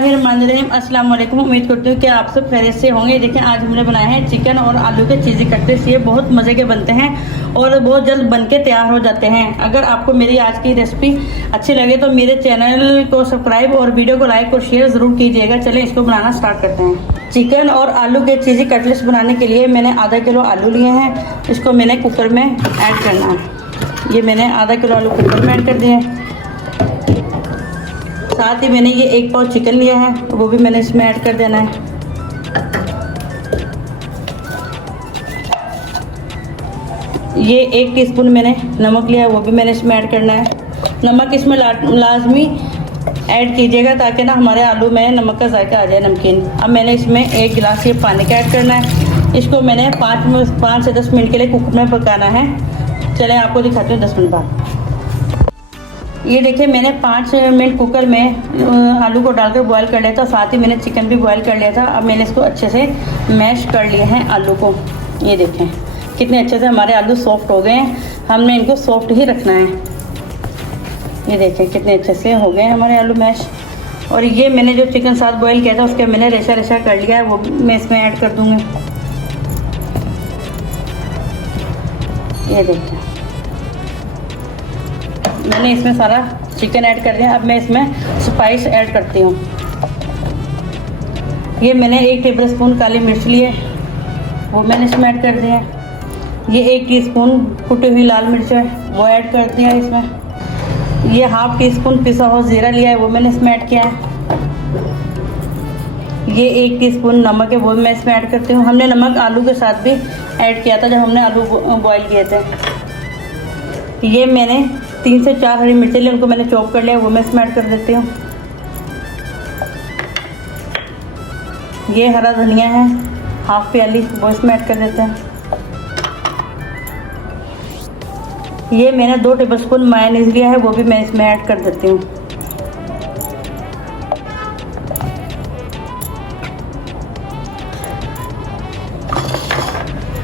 बिस्मिल्लाहिर्रहमानिर्रहीम। अस्सलाम वालेकुम। उम्मीद करती हूँ कि आप सब खैरियत से होंगे। देखें, आज हमने बनाए हैं चिकन और आलू के चीज़ी कटलेट्स। ये बहुत मज़े के बनते हैं और बहुत जल्द बन के तैयार हो जाते हैं। अगर आपको मेरी आज की रेसिपी अच्छी लगे तो मेरे चैनल को सब्सक्राइब और वीडियो को लाइक और शेयर ज़रूर कीजिएगा। चलें इसको बनाना स्टार्ट करते हैं। चिकन और आलू के चीज़ी कटलेट्स बनाने के लिए मैंने आधा किलो आलू लिए हैं। इसको मैंने कुकर में ऐड करना है। ये मैंने आधा किलो आलू कुकर में ऐड कर दिए हैं। साथ ही मैंने ये 1 पाव चिकन लिया है, वो भी मैंने इसमें ऐड कर देना है। ये 1 टीस्पून मैंने नमक लिया है, वो भी मैंने इसमें ऐड करना है। नमक इसमें लाजमी ऐड कीजिएगा ताकि ना हमारे आलू में नमक का जायका आ जाए, नमकीन। अब मैंने इसमें 1 गिलास ये पानी का ऐड करना है। इसको मैंने 5 से 10 मिनट के लिए कुकर में पकाना है। चलें आपको दिखाती हूँ 10 मिनट बाद। ये देखिए, मैंने 5 मिनट कुकर में आलू को डालकर बॉईल कर लिया था। साथ ही मैंने चिकन भी बॉईल कर लिया था। अब मैंने इसको अच्छे से मैश कर लिए हैं आलू को। ये देखें कितने अच्छे से हमारे आलू सॉफ्ट हो गए हैं। हमने इनको सॉफ्ट ही रखना है। ये देखें कितने अच्छे से हो गए हैं हमारे आलू मैश। और ये मैंने जो चिकन साथ बॉईल किया था उसके मैंने रेशा रेशा कर लिया है, वो मैं इसमें ऐड कर दूँगी। ये देखें मैंने इसमें सारा चिकन ऐड कर दिया। अब मैं इसमें स्पाइस ऐड करती हूँ। ये मैंने 1 टेबल स्पून काली मिर्च ली है, वो मैंने इसमें ऐड कर दिया है। ये 1 टीस्पून कुटी हुई लाल मिर्च है, वो ऐड कर दिया है इसमें। ये ½ टीस्पून पिसा हुआ ज़ीरा लिया है, वो मैंने इसमें ऐड किया है। ये 1 टीस्पून नमक है, वो मैं इसमें ऐड करती हूँ। हमने नमक आलू के साथ भी ऐड किया था जब हमने आलू बॉईल किए थे। ये मैंने 3 से 4 हरी मिर्चें ली, उनको मैंने चॉप कर लिया, वो मैं इसमें ऐड कर देती हूँ। ये हरा धनिया है, ½ प्याली, वो इसमें ऐड कर देते हैं। ये मैंने 2 टेबलस्पून मेयोनीज लिया है, वो भी मैं इसमें ऐड कर देती हूँ।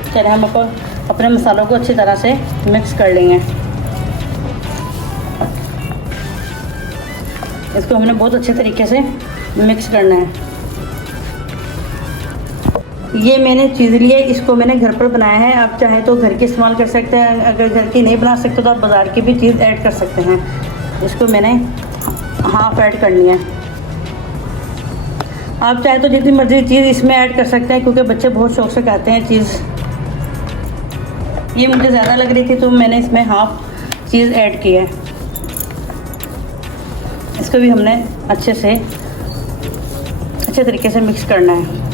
चलिए हम अपने मसालों को अच्छी तरह से मिक्स कर लेंगे। इसको हमने बहुत अच्छे तरीके से मिक्स करना है। ये मैंने चीज़ ली है, इसको मैंने घर पर बनाया है। आप चाहे तो घर की इस्तेमाल कर सकते हैं। अगर घर की नहीं बना सकते तो आप बाज़ार की भी चीज़ ऐड कर सकते हैं। इसको मैंने हाफ ऐड करनी है। आप चाहे तो जितनी मर्ज़ी चीज़ इसमें ऐड कर सकते हैं, क्योंकि बच्चे बहुत शौक से खाते हैं चीज़। ये मुझे ज़्यादा लग रही थी तो मैंने इसमें हाफ चीज़ ऐड की है। इसको भी हमने अच्छे तरीके से मिक्स करना है।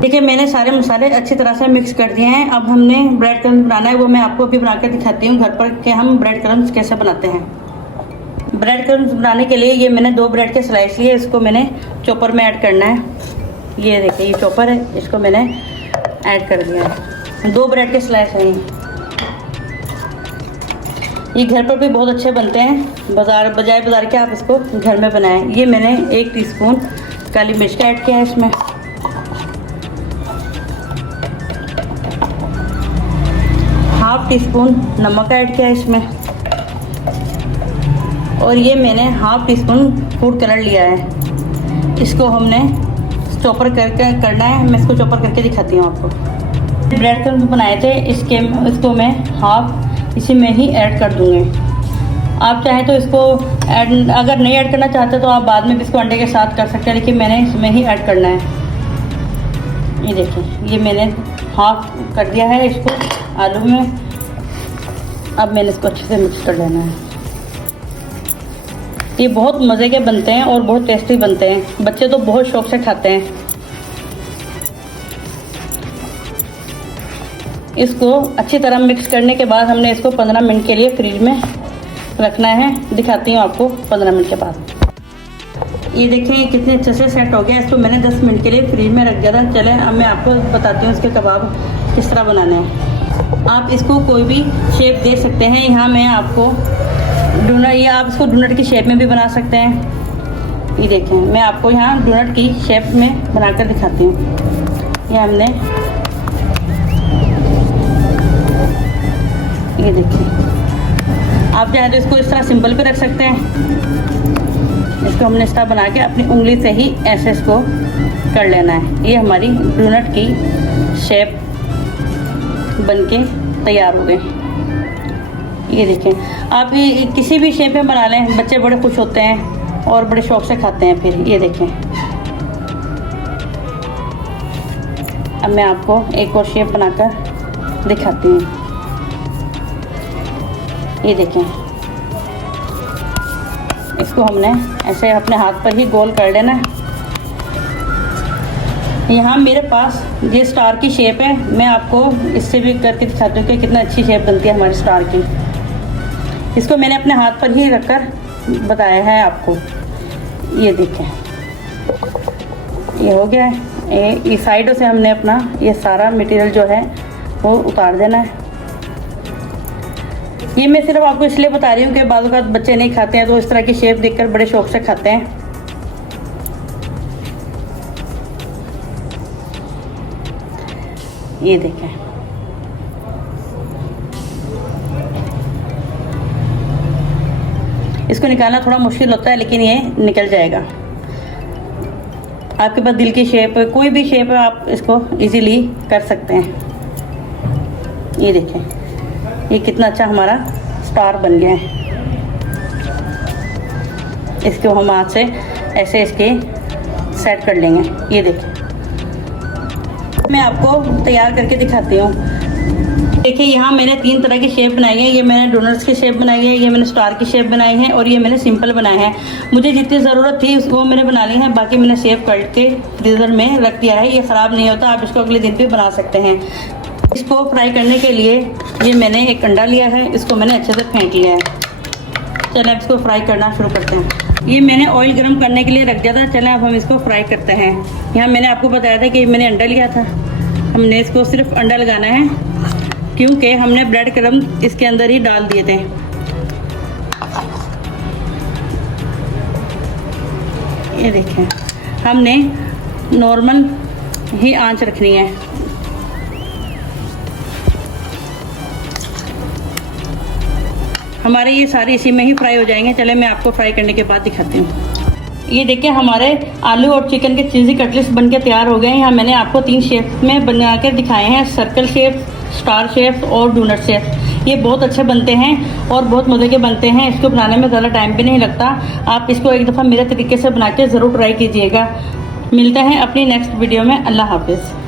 देखिए, मैंने सारे मसाले अच्छी तरह से मिक्स कर दिए हैं। अब हमने ब्रेड क्रम्स बनाना है, वो मैं आपको अभी बना कर दिखाती हूँ घर पर कि हम ब्रेड क्रम्स कैसे बनाते हैं। ब्रेड क्रम्स बनाने के लिए ये मैंने 2 ब्रेड के स्लाइस लिए, इसको मैंने चॉपर में ऐड करना है। ये देखिए, ये चॉपर है, इसको मैंने ऐड कर दिया है। 2 ब्रेड के स्लाइस हैं ये घर पर भी बहुत अच्छे बनते हैं। बजाय बाज़ार के आप इसको घर में बनाएं। ये मैंने 1 टीस्पून काली मिर्च का ऐड किया है इसमें। ½ टीस्पून नमक ऐड किया है इसमें। और ये मैंने ½ टीस्पून फूड कलर लिया है। इसको हमने चॉपर करके करना है। मैं इसको चॉपर करके दिखाती हूँ आपको। ब्रेड क्रम्स बनाए थे, इसको मैं हाफ इसी में ही ऐड कर दूँगी। आप चाहें तो इसको अगर नहीं ऐड करना चाहते तो आप बाद में भी इसको अंडे के साथ कर सकते हैं, लेकिन मैंने इसमें ही ऐड करना है। ये देखिए, ये मैंने हाफ कर दिया है इसको आलू में। अब मैंने इसको अच्छे से मिक्स कर लेना है। ये बहुत मज़े के बनते हैं और बहुत टेस्टी बनते हैं। बच्चे तो बहुत शौक से खाते हैं। इसको अच्छी तरह मिक्स करने के बाद हमने इसको 15 मिनट के लिए फ्रिज में रखना है। दिखाती हूँ आपको 15 मिनट के बाद। ये देखें कितने अच्छे से सेट हो गया। इसको मैंने 10 मिनट के लिए फ्रिज में रख दिया था। चले अब मैं आपको बताती हूँ इसके कबाब किस तरह बनाने हैं। आप इसको कोई भी शेप दे सकते हैं। यहाँ मैं आपको डोनट, या आप इसको डोनट की शेप में भी बना सकते हैं। ये देखें, मैं आपको यहाँ डोनट की शेप में बनाकर दिखाती हूँ। ये हमने ये देखिए, आप चाहें तो इसको इस तरह सिंपल पे रख सकते हैं। इसको हमने इस तरह बना के अपनी उंगली से ही ऐसे इसको कर लेना है। ये हमारी डोनट की शेप बनके तैयार हो गए। ये देखें, आप ये किसी भी शेप में बना लें, बच्चे बड़े खुश होते हैं और बड़े शौक से खाते हैं फिर। ये देखें, अब मैं आपको एक और शेप बनाकर दिखाती हूँ। ये देखें, इसको हमने ऐसे अपने हाथ पर ही गोल कर लेना है। यहाँ मेरे पास ये स्टार की शेप है, मैं आपको इससे भी करके दिखाती हूँ कि कितना अच्छी शेप बनती है हमारे स्टार की। इसको मैंने अपने हाथ पर ही रखकर बताया है आपको। ये देखें, ये हो गया है। इस साइडों से हमने अपना ये सारा मटेरियल जो है वो उतार देना है। ये मैं सिर्फ आपको इसलिए बता रही हूँ कि बाज़ औक़ात बच्चे नहीं खाते हैं तो इस तरह की शेप देखकर बड़े शौक से खाते हैं। ये देखें, इसको निकालना थोड़ा मुश्किल होता है लेकिन ये निकल जाएगा। आपके पास दिल की शेप, कोई भी शेप है, आप इसको इजीली कर सकते हैं। ये देखें, ये कितना अच्छा हमारा स्टार बन गया है। इसको हम हाथ से ऐसे इसके सेट कर लेंगे। ये देखें, मैं आपको तैयार करके दिखाती हूँ। देखिए, यहाँ मैंने 3 तरह की शेप बनाई है। ये मैंने डोनट्स की शेप बनाई है, ये मैंने स्टार की शेप बनाई है और ये मैंने सिंपल बनाया है। मुझे जितनी ज़रूरत थी वो मैंने बना ली है, बाकी मैंने शेप करके फ्रीज़र में रख दिया है। ये ख़राब नहीं होता, आप इसको अगले दिन भी बना सकते हैं। इसको फ्राई करने के लिए ये मैंने एक अंडा लिया है, इसको मैंने अच्छे से फेंट लिया है। चलें अब इसको फ्राई करना शुरू करते हैं। ये मैंने ऑयल गर्म करने के लिए रख दिया था। चलें अब हम इसको फ्राई करते हैं। यहाँ मैंने आपको बताया था कि मैंने अंडा लिया था, हमने इसको सिर्फ अंडा लगाना है क्योंकि हमने ब्रेड क्रम्ब इसके अंदर ही डाल दिए थे। ये देखें, हमने नॉर्मल ही आंच रखनी है। हमारे ये सारे इसी में ही फ्राई हो जाएंगे। चले मैं आपको फ्राई करने के बाद दिखाती हूँ। ये देखिए, हमारे आलू और चिकन के चीज़ी कटलेट्स बनके तैयार हो गए हैं। यहाँ मैंने आपको 3 शेप में बना कर दिखाए हैं, सर्कल शेप, स्टार शेप और डोनट शेप। ये बहुत अच्छे बनते हैं और बहुत मज़े के बनते हैं। इसको बनाने में ज़्यादा टाइम भी नहीं लगता। आप इसको एक दफ़ा मेरे तरीके से बना के ज़रूर ट्राई कीजिएगा। मिलते हैं अपनी नेक्स्ट वीडियो में। अल्लाह हाफिज़।